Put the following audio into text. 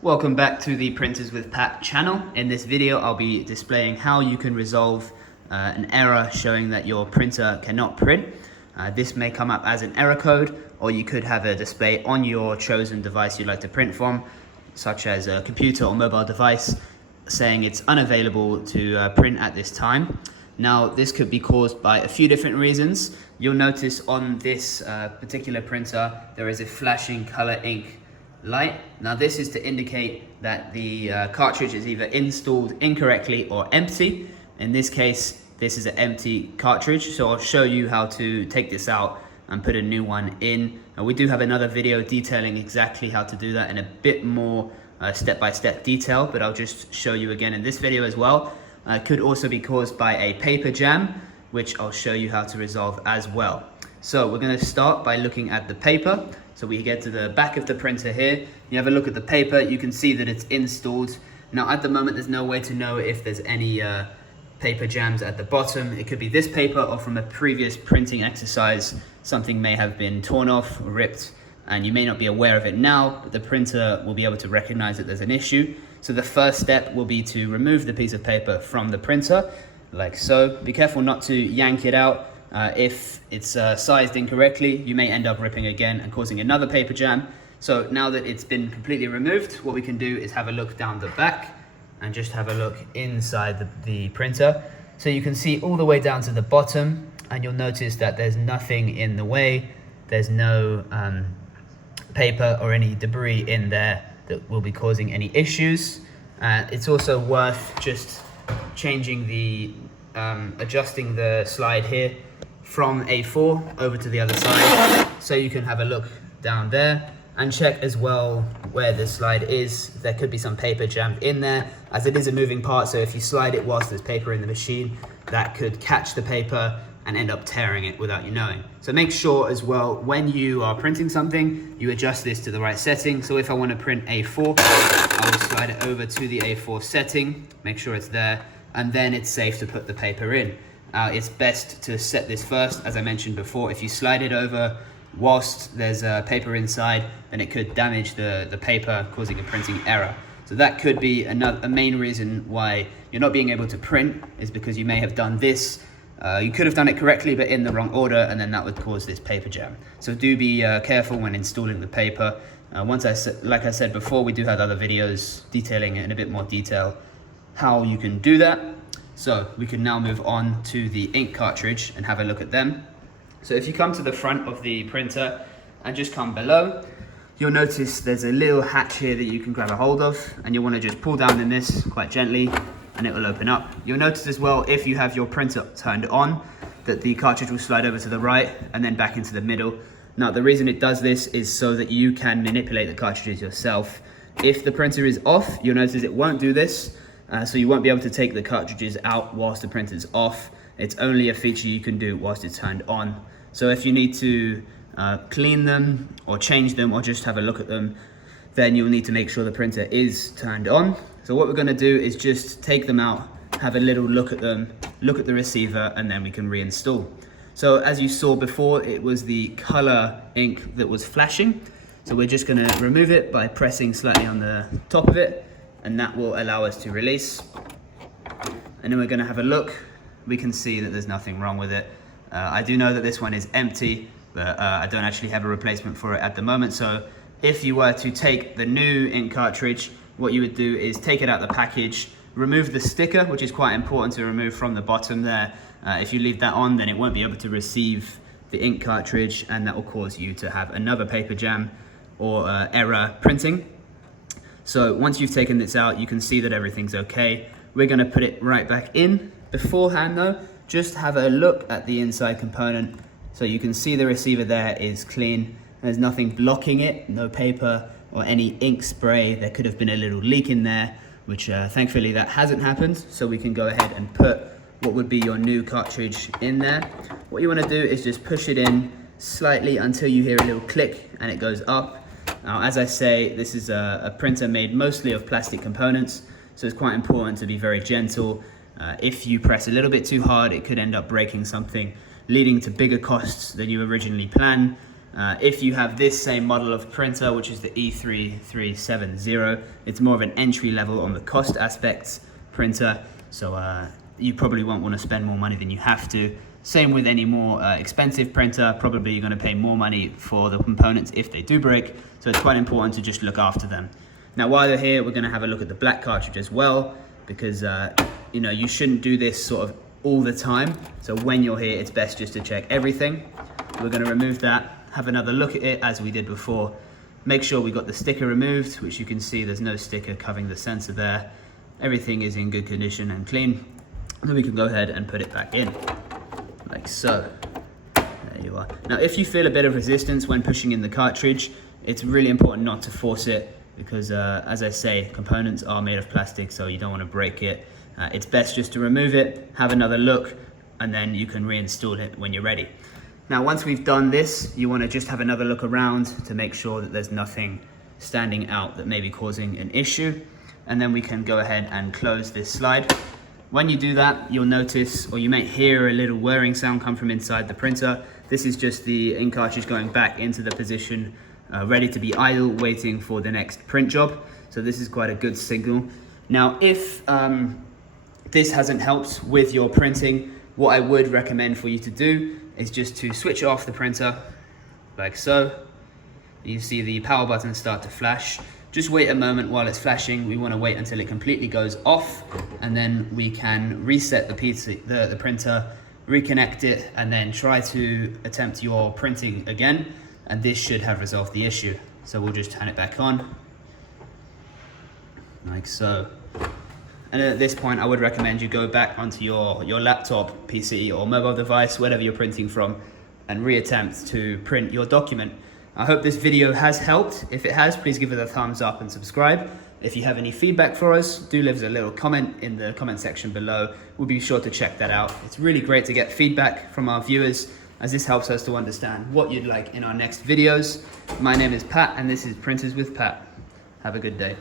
Welcome back to the Printers with Pat channel. In this video, I'll be displaying how you can resolve an error showing that your printer cannot print. This may come up as an error code, or you could have a display on your chosen device you'd like to print from, such as a computer or mobile device, saying it's unavailable to print at this time. Now, this could be caused by a few different reasons. You'll notice on this particular printer, there is a flashing color ink light. Now this is to indicate that the cartridge is either installed incorrectly or empty. In this case, this is an empty cartridge, so I'll show you how to take this out and put a new one in. We do have another video detailing exactly how to do that in a bit more step-by-step detail, but I'll just show you again in this video as well. It could also be caused by a paper jam, which I'll show you how to resolve as well. So we're going to start by looking at the paper. So we get to the back of the printer here. You have a look at the paper, you can see that it's installed. Now at the moment, there's no way to know if there's any paper jams at the bottom. It could be this paper, or from a previous printing exercise, something may have been torn off or ripped, and you may not be aware of it now, but the printer will be able to recognize that there's an issue. So the first step will be to remove the piece of paper from the printer, like so. Be careful not to yank it out. If it's sized incorrectly, you may end up ripping again and causing another paper jam. So now that it's been completely removed, what we can do is have a look down the back and just have a look inside the printer. So you can see all the way down to the bottom, and you'll notice that there's nothing in the way. There's no paper or any debris in there that will be causing any issues. It's also worth just changing the adjusting the slide here from A4 over to the other side, so you can have a look down there and check as well where the slide is. There could be some paper jammed in there, as it is a moving part, so if you slide it whilst there's paper in the machine, that could catch the paper and end up tearing it without you knowing. So make sure as well, when you are printing something, you adjust this to the right setting. So if I want to print A4, I will slide it over to the A4 setting, make sure it's there, and then it's safe to put the paper in. It's best to set this first. As I mentioned before, if you slide it over whilst there's paper inside, then it could damage the paper, causing a printing error. So that could be a main reason why you're not being able to print, is because you may have done this. You could have done it correctly, but in the wrong order, and then that would cause this paper jam. So do be careful when installing the paper. Like I said before, we do have other videos detailing it in a bit more detail how you can do that. So we can now move on to the ink cartridge and have a look at them. So if you come to the front of the printer and just come below, you'll notice there's a little hatch here that you can grab a hold of, and you'll want to just pull down in this quite gently and it will open up. You'll notice as well, if you have your printer turned on, that the cartridge will slide over to the right and then back into the middle. Now the reason it does this is so that you can manipulate the cartridges yourself. If the printer is off, you'll notice it won't do this. So you won't be able to take the cartridges out whilst the printer's off. It's only a feature you can do whilst it's turned on. So if you need to clean them or change them or just have a look at them, then you'll need to make sure the printer is turned on. So what we're going to do is just take them out, have a little look at them, look at the receiver, and then we can reinstall. So as you saw before, it was the color ink that was flashing. So we're just going to remove it by pressing slightly on the top of it, and that will allow us to release. And then we're going to have a look. We can see that there's nothing wrong with it. I do know that this one is empty, but I don't actually have a replacement for it at the moment. So if you were to take the new ink cartridge, what you would do is take it out of the package, remove the sticker, which is quite important to remove from the bottom there. If you leave that on, then it won't be able to receive the ink cartridge, and that will cause you to have another paper jam or error printing. So once you've taken this out, you can see that everything's okay. We're going to put it right back in. Beforehand though, just have a look at the inside component. So you can see the receiver there is clean. There's nothing blocking it, no paper or any ink spray. There could have been a little leak in there, which thankfully that hasn't happened. So we can go ahead and put what would be your new cartridge in there. What you want to do is just push it in slightly until you hear a little click and it goes up. Now, as I say, this is a printer made mostly of plastic components, so it's quite important to be very gentle. If you press a little bit too hard, it could end up breaking something, leading to bigger costs than you originally planned. If you have this same model of printer, which is the E3370, it's more of an entry level on the cost aspects printer, so you probably won't want to spend more money than you have to. Same with any more expensive printer, probably you're going to pay more money for the components if they do break, so it's quite important to just look after them. Now while they're here, we're going to have a look at the black cartridge as well, because you know, you shouldn't do this sort of all the time, so when you're here it's best just to check everything. We're going to remove that, have another look at it as we did before, make sure we got the sticker removed, which you can see there's no sticker covering the sensor there. Everything is in good condition and clean. Then we can go ahead and put it back in, like so. There you are. Now if you feel a bit of resistance when pushing in the cartridge, it's really important not to force it, because as I say, components are made of plastic, so you don't want to break it. It's best just to remove it, have another look, and then you can reinstall it when you're ready. Now once we've done this, you want to just have another look around to make sure that there's nothing standing out that may be causing an issue, and then we can go ahead and close this slide. When you do that, you'll notice, or you may hear, a little whirring sound come from inside the printer. This is just the ink cartridge going back into the position, ready to be idle, waiting for the next print job. So this is quite a good signal. Now if this hasn't helped with your printing, what I would recommend for you to do is just to switch off the printer, like so. You see the power button start to flash. Just wait a moment while it's flashing. We want to wait until it completely goes off, and then we can reset the printer, reconnect it, and then try to attempt your printing again, and this should have resolved the issue. So we'll just turn it back on, like so. And at this point, I would recommend you go back onto your laptop, PC, or mobile device, whatever you're printing from, and reattempt to print your document. I hope this video has helped. If it has, please give it a thumbs up and subscribe. If you have any feedback for us, do leave us a little comment in the comment section below. We'll be sure to check that out. It's really great to get feedback from our viewers, as this helps us to understand what you'd like in our next videos. My name is Pat, and this is Printers with Pat. Have a good day.